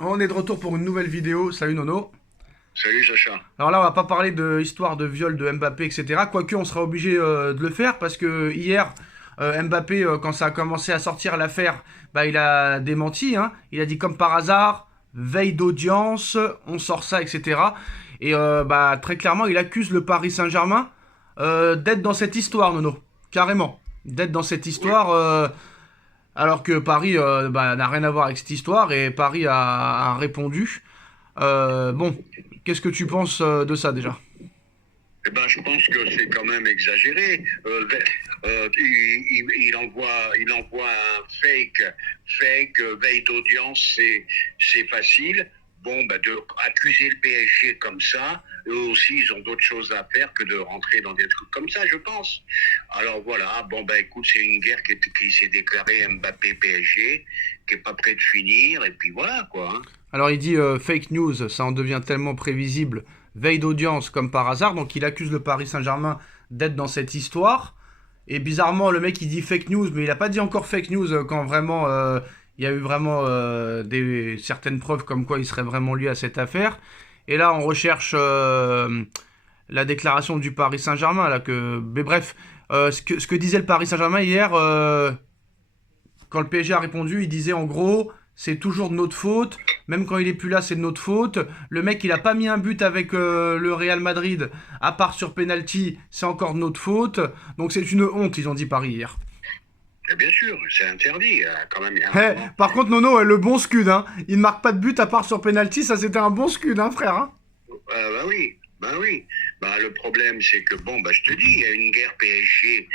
On est de retour pour une nouvelle vidéo. Salut Nono. Salut Sacha. Alors là, on va pas parler de histoire de viol de Mbappé, etc. Quoique, on sera obligé de le faire parce que hier, Mbappé, quand ça a commencé à sortir l'affaire, bah, il a démenti. Hein. Il a dit comme par hasard, veille d'audience, on sort ça, etc. Et bah, très clairement, il accuse le Paris Saint-Germain d'être dans cette histoire, Nono. Carrément. D'être dans cette Oui. histoire. Alors que Paris bah, n'a rien à voir avec cette histoire et Paris a répondu. Bon, qu'est-ce que tu penses de ça déjà? Eh ben, je pense que c'est quand même exagéré. Il envoie un fake veille d'audience, c'est facile. Bon, bah, de accuser le PSG comme ça, eux aussi, ils ont d'autres choses à faire que de rentrer dans des trucs comme ça, je pense. Alors voilà, bon, bah écoute, c'est une guerre qui s'est déclarée Mbappé-PSG, qui est pas près de finir, et puis voilà, quoi. Hein. Alors il dit fake news, ça en devient tellement prévisible. Veille d'audience comme par hasard, donc il accuse le Paris Saint-Germain d'être dans cette histoire. Et bizarrement, le mec il dit fake news, mais il a pas dit encore fake news quand vraiment il y a eu vraiment certaines preuves comme quoi il serait vraiment lié à cette affaire. Et là, on recherche la déclaration du Paris Saint-Germain là que, mais bref, ce que disait le Paris Saint-Germain hier, quand le PSG a répondu, il disait en gros, c'est toujours de notre faute. Même quand il est plus là, c'est de notre faute. Le mec, il a pas mis un but avec le Real Madrid, à part sur penalty, c'est encore de notre faute. Donc c'est une honte, ils ont dit Paris hier. Et bien sûr, c'est interdit, quand même, il y a un Eh, moment. par contre, Nono, le bon scud, hein. Il ne marque pas de but à part sur penalty, ça c'était un bon scud, hein, frère. Hein. Bah oui, bah oui. Bah, le problème, c'est que, bon, bah, je te dis, il y a une guerre PSG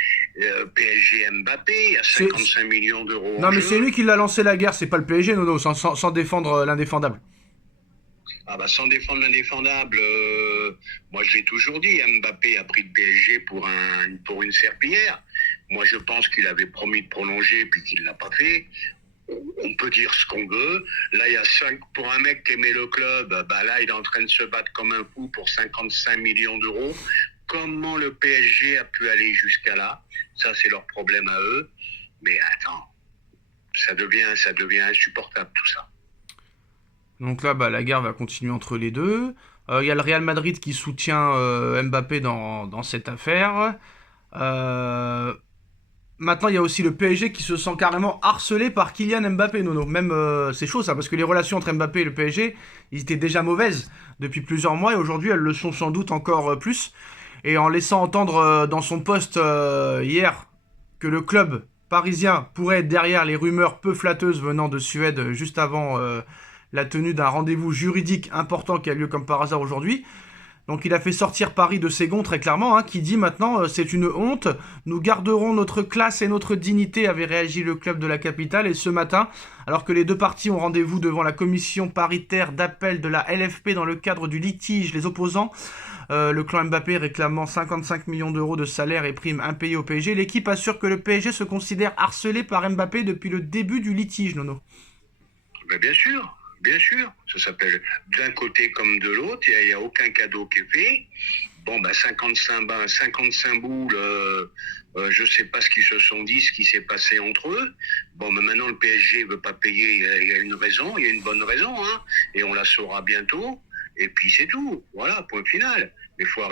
Mbappé, il y a C'est... 55 millions d'euros en Non, mais c'est jeu. lui qui l'a lancé la guerre, c'est pas le PSG, Nono, sans défendre l'indéfendable. Ah bah, sans défendre l'indéfendable, moi je l'ai toujours dit, Mbappé a pris le PSG pour une serpillière. Moi je pense qu'il avait promis de prolonger puis qu'il l'a pas fait. On peut dire ce qu'on veut. Là, il y a pour un mec qui aimait le club, bah là, il est en train de se battre comme un fou pour 55 millions d'euros. Comment le PSG a pu aller jusqu'à là? Ça, c'est leur problème à eux. Mais attends, ça devient insupportable tout ça. Donc là, bah, la guerre va continuer entre les deux. Il y a le Real Madrid qui soutient Mbappé dans cette affaire. Euh, Maintenant, il y a aussi le PSG qui se sent carrément harcelé par Kylian Mbappé, Nono. Même, c'est chaud ça, parce que les relations entre Mbappé et le PSG, ils étaient déjà mauvaises depuis plusieurs mois, et aujourd'hui, elles le sont sans doute encore plus. Et en laissant entendre dans son post hier que le club parisien pourrait être derrière les rumeurs peu flatteuses venant de Suède juste avant la tenue d'un rendez-vous juridique important qui a lieu comme par hasard aujourd'hui, donc il a fait sortir Paris de ses gonds très clairement, hein, qui dit maintenant c'est une honte, nous garderons notre classe et notre dignité, avait réagi le club de la capitale. Et ce matin, alors que les deux parties ont rendez-vous devant la commission paritaire d'appel de la LFP dans le cadre du litige les opposants, le clan Mbappé réclamant 55 millions d'euros de salaire et primes impayées au PSG, l'équipe assure que le PSG se considère harcelé par Mbappé depuis le début du litige, Nono. Ben, bien sûr, ça s'appelle d'un côté comme de l'autre, il n'y a aucun cadeau qui est fait. Bon, ben 55 boules, je ne sais pas ce qu'ils se sont dit, ce qui s'est passé entre eux. Bon, mais maintenant le PSG ne veut pas payer, il y a une raison, il y a une bonne raison, hein, et on la saura bientôt. Et puis c'est tout, voilà, point final. Mais il faut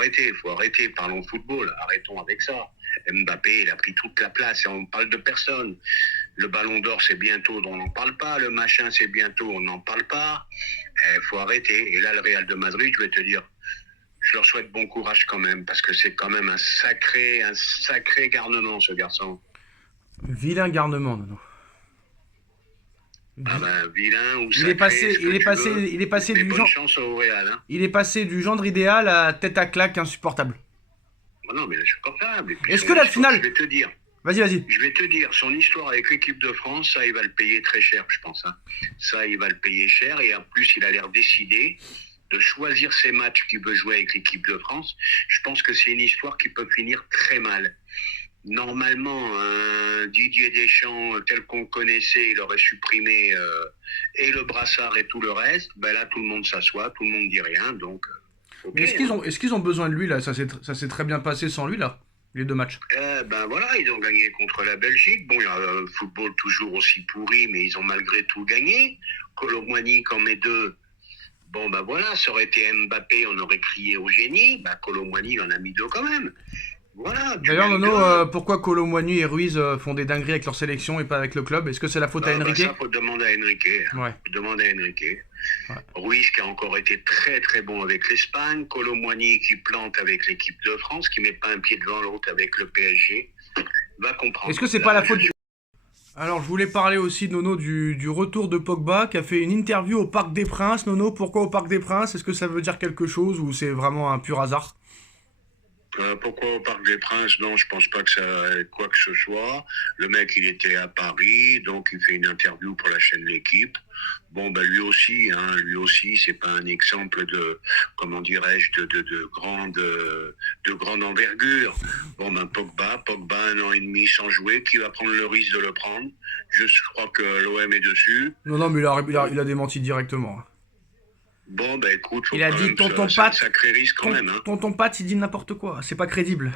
arrêter, parlons football, arrêtons avec ça. Mbappé, il a pris toute la place et on ne parle de personne. Le ballon d'or, c'est bientôt, on n'en parle pas. Le machin, c'est bientôt, on n'en parle pas. Il faut arrêter. Et là, le Real de Madrid, je vais te dire, je leur souhaite bon courage quand même, parce que c'est quand même un sacré garnement, ce garçon. Vilain garnement, Nono. Ah Vi- ben, vilain ou il est sacré, passé, ce que il est tu passé, veux. il est passé Mais du bonne genre, chance au Real, hein. il est passé du gendre idéal à tête à claque insupportable. Oh non, mais là, je suis confortable. Et puis Est-ce que son la histoire, finale... Vas-y, vas-y. je vais te dire, son histoire avec l'équipe de France, ça, il va le payer très cher, je pense. Hein. Ça, il va le payer cher. Et en plus, il a l'air décidé de choisir ses matchs qu'il veut jouer avec l'équipe de France. Je pense que c'est une histoire qui peut finir très mal. Normalement, Didier Deschamps, tel qu'on connaissait, il aurait supprimé et le brassard et tout le reste. Ben là, tout le monde s'assoit, tout le monde dit rien. Donc, ok. Mais Hein. est-ce qu'ils ont besoin de lui là? Ça s'est très bien passé sans lui là, les deux matchs. Ben voilà, ils ont gagné contre la Belgique. Bon, il y a le football toujours aussi pourri, mais ils ont malgré tout gagné. Kolo Muani en met deux. Bon, bah voilà, ça aurait été Mbappé, on aurait crié au génie. Bah, Kolo Muani, il en a mis deux quand même. Voilà, tu D'ailleurs, gagnes Nono, deux. pourquoi Kolo Muani et Ruiz font des dingueries avec leur sélection et pas avec le club? Est-ce que c'est la faute à Ah, bah Enrique? ça, faut demander à Enrique. Ouais. Faut demander à Enrique. Ouais. Ruiz qui a encore été très très bon avec l'Espagne. Kolo Muani qui plante avec l'équipe de France, qui met pas un pied devant l'autre avec le PSG. Va comprendre. Est-ce que c'est Là, pas la faute... Alors, je voulais parler aussi, Nono, du retour de Pogba, qui a fait une interview au Parc des Princes. Nono, pourquoi au Parc des Princes? Est-ce que ça veut dire quelque chose ou c'est vraiment un pur hasard? Pourquoi au Parc des Princes? Non, je pense pas que ça ait quoi que ce soit. Le mec, il était à Paris, donc il fait une interview pour la chaîne L'Équipe. Bon, ben lui aussi, c'est pas un exemple de, comment dirais-je, de grande envergure. Bon, ben Pogba, 1 an et demi sans jouer, qui va prendre le risque de le prendre? Je crois que l'OM est dessus. Non, non, mais il a démenti directement. Bon, ben écoute, faut Il a quand dit même, tonton c'est un Pat, sacré risque quand même, hein. tonton Pat, il dit n'importe quoi. C'est pas crédible.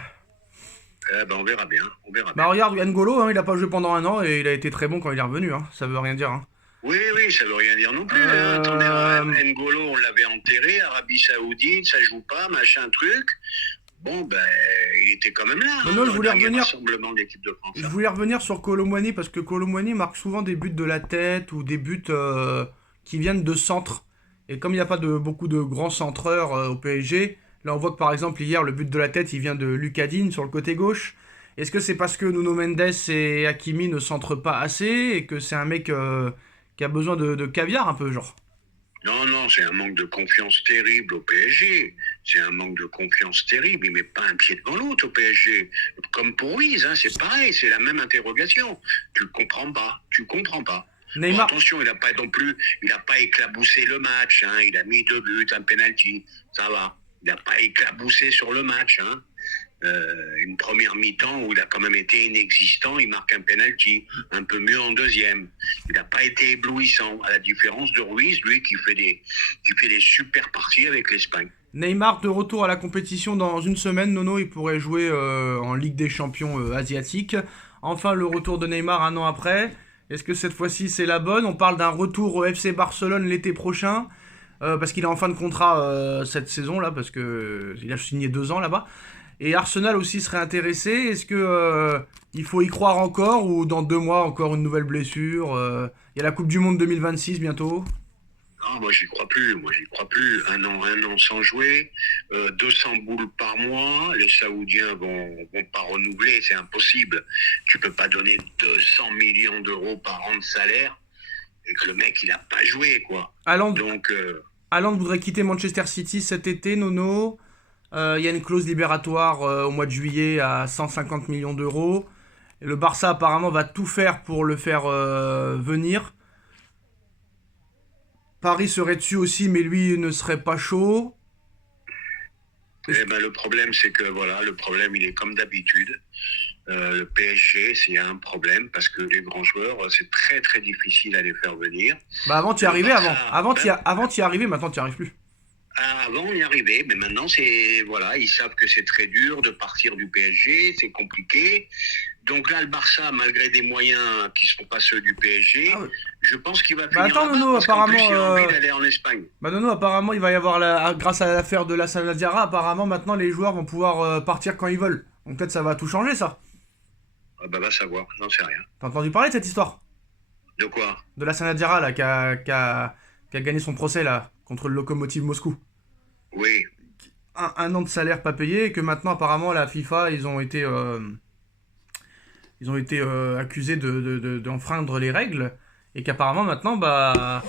Ben on verra bien, on verra Bah bien. regarde, N'Golo, hein, il a pas joué pendant un an et il a été très bon quand il est revenu. Hein. Ça veut rien dire. Hein. Oui, oui, ça veut rien dire non plus. Hein. Attendez, N'Golo, on l'avait enterré, Arabie Saoudite, ça joue pas, machin truc. Bon, ben, il était quand même là. Non, Hein, non, dans le dernier rassemblement de l'équipe de France. Je voulais revenir sur Kolo Muani parce que Kolo Muani marque souvent des buts de la tête ou des buts qui viennent de centre. Et comme il n'y a pas beaucoup de grands centreurs au PSG, là on voit que par exemple hier le but de la tête il vient de Lucadine sur le côté gauche. Est-ce que c'est parce que Nuno Mendes et Hakimi ne centrent pas assez et que c'est un mec qui a besoin de caviar un peu genre? Non, non, c'est un manque de confiance terrible au PSG. C'est un manque de confiance terrible. Il met pas un pied devant l'autre au PSG. Comme pour Ruiz, hein, c'est pareil, c'est la même interrogation. Tu le comprends pas, tu comprends pas. Bon, Neymar, attention, il a pas non plus, il a pas éclaboussé le match. Hein, il a mis 2 buts, un penalty, ça va. Il n'a pas éclaboussé sur le match. Hein. Une première mi-temps où il a quand même été inexistant, il marque un penalty, un peu mieux en deuxième. Il n'a pas été éblouissant, à la différence de Ruiz, lui qui fait des super parties avec l'Espagne. Neymar de retour à la compétition dans une semaine. Nono, il pourrait jouer en Ligue des Champions asiatique. Enfin, le retour de Neymar un an après. Est-ce que cette fois-ci c'est la bonne? On parle d'un retour au FC Barcelone l'été prochain. Parce qu'il est en fin de contrat cette saison là, parce que il a signé 2 ans là-bas. Et Arsenal aussi serait intéressé. Est-ce que il faut y croire encore ou dans 2 mois encore une nouvelle blessure? Il y a la Coupe du Monde 2026 bientôt. Non, moi j'y crois plus, moi j'y crois plus. Un an sans jouer, 200 boules par mois, les Saoudiens vont pas renouveler, c'est impossible. Tu peux pas donner 200 millions d'euros par an de salaire et que le mec il a pas joué quoi. Haaland, Donc Haaland voudrait quitter Manchester City cet été, Nono. Il y a une clause libératoire au mois de juillet à 150 millions d'euros. Et le Barça apparemment va tout faire pour le faire venir. Paris serait dessus aussi, mais lui ne serait pas chaud. le problème c'est que voilà, le problème il est comme d'habitude. Le PSG, c'est un problème parce que les grands joueurs, c'est très très difficile à les faire venir. Bah avant tu y Le arrivais Barça, avant tu y arrivais, maintenant tu y arrives plus. avant, on y arrivait, mais maintenant, c'est voilà, ils savent que c'est très dur de partir du PSG, c'est compliqué. Donc là, le Barça, malgré des moyens qui ne sont pas ceux du PSG, Ah ouais. je pense qu'il va Bah finir attends là-bas, Nono, parce qu'en plus, apparemment il a envie d'aller en Espagne. bah Nono, apparemment il va y avoir grâce à l'affaire de la Sanadiara, apparemment maintenant les joueurs vont pouvoir partir quand ils veulent. Donc peut-être ça va tout changer ça. Ah bah, va savoir, j'en sais rien. T'as entendu parler de cette histoire? De quoi? De la Sanadiara là qui a gagné son procès là contre le Lokomotiv Moscou. Oui. Un an de salaire pas payé et que maintenant apparemment la FIFA ils ont été accusés d'enfreindre les règles et qu'apparemment maintenant bah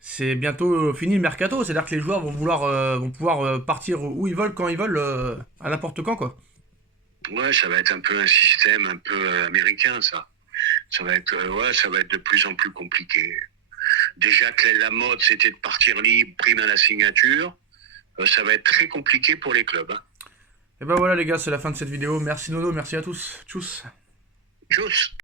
c'est bientôt fini le mercato, c'est à dire que les joueurs vont pouvoir partir où ils veulent quand ils veulent à n'importe quand quoi. Ouais, ça va être un peu un système un peu américain, ça. Ça va être de plus en plus compliqué. Déjà que la mode, c'était de partir libre, prime à la signature. Ça va être très compliqué pour les clubs. Hein. Et ben voilà les gars, c'est la fin de cette vidéo. Merci Nono, merci à tous. Tchuss. Tchuss.